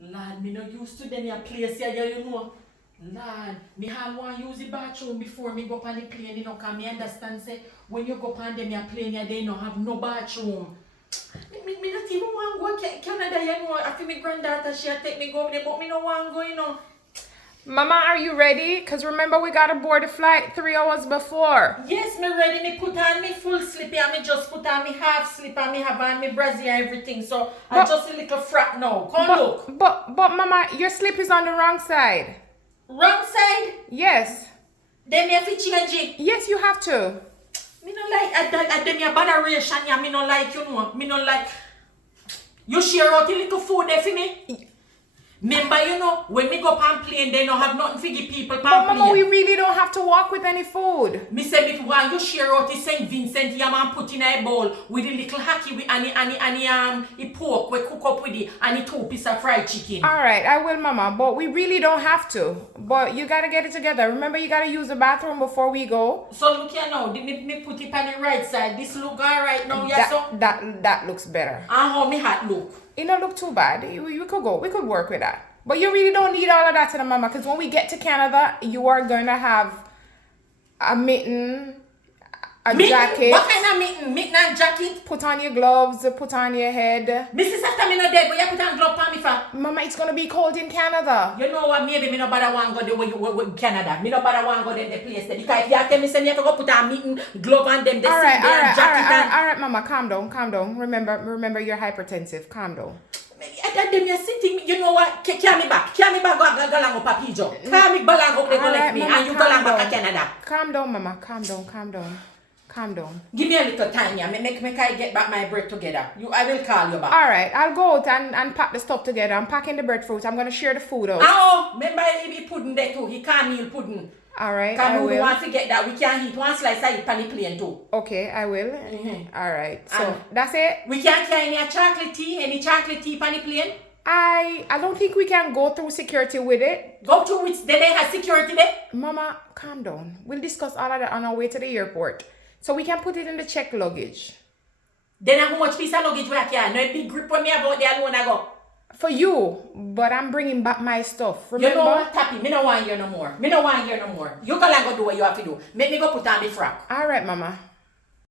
Lord, me no used to them your place here, you know. Lord, me have one use the bathroom before me go up on the plane, you know, cause me understand say when you go up on them your plane, they don't have no bathroom. Me not even want to go Canada, you know. I feel my granddaughter, she take me go over there, but me no want to go, you know. Mama, are you ready? Because remember, we got to board the flight 3 hours before. Yes, me ready. Me put on me full slipper and me just put on me half slipper and me have on me brassiere and everything. So I just a little frat now. Come look. But Mama, your slip is on the wrong side. Wrong side? Yes. Then me have to change it. Yes, you have to. Me no like them your botheration, yeah. Me no like, you know. Me no like. You share out a little food there for me? Remember, you know, when me go on plane, they don't have nothing for give people on But plane. Mama, we really don't have to walk with any food. Me say if you share out the St. Vincent yam and put in a bowl with a little hacky with and pork we cook up with it and the 2 pieces of fried chicken. Alright, I will, Mama, but we really don't have to. But you gotta get it together. Remember, you gotta use the bathroom before we go. So look here now, me put it on the right side. This look alright now, yes so? That looks better. And how me hat look? It don't look too bad. We could go. We could work with that. But you really don't need all of that to the Mama, because when we get to Canada, you are going to have a mitten, a jacket. What kind of mitten? Mitten and jacket? Put on your gloves, put on your head. Mrs. After me no dead, but you put on glove for me for? Mama, it's going to be cold in Canada. You know what, maybe me no bother want go the way you Canada. Me no bother want go there the place there. Because if you tell me say me have to go put on mitten, glove on them, All right, Mama, calm down. Remember you're hypertensive. Calm down. That them you're sitting, you know what? Carry me back, go lang up a pigeon. Carry me back up, they go left me, and you go lang back to Canada. Calm down, Mama. Calm down. Give me a little time, yeah. Make I get back my bread together. I will call you back. All right, I'll go out and pack the stuff together. I'm packing the breadfruit. I'm gonna share the food out. Oh, remember he pudding there too. He can't meal pudding. All right, I will. want to get that. We can eat one slice of it on the plane too. Okay, I will. All right, so that's it. We can't carry any chocolate tea on the plane. I don't think we can go through security with it. Go through which they have security there? Mama, calm down. We'll discuss all of that on our way to the airport. So we can put it in the checked luggage. Then how much piece of luggage we have? No big grip when me about there alone I go. For you, but I'm bringing back my stuff. Remember? You know what, Tappy? Me no want hear no more. You go and go do what you have to do. Make me go put on the frock. All right, Mama.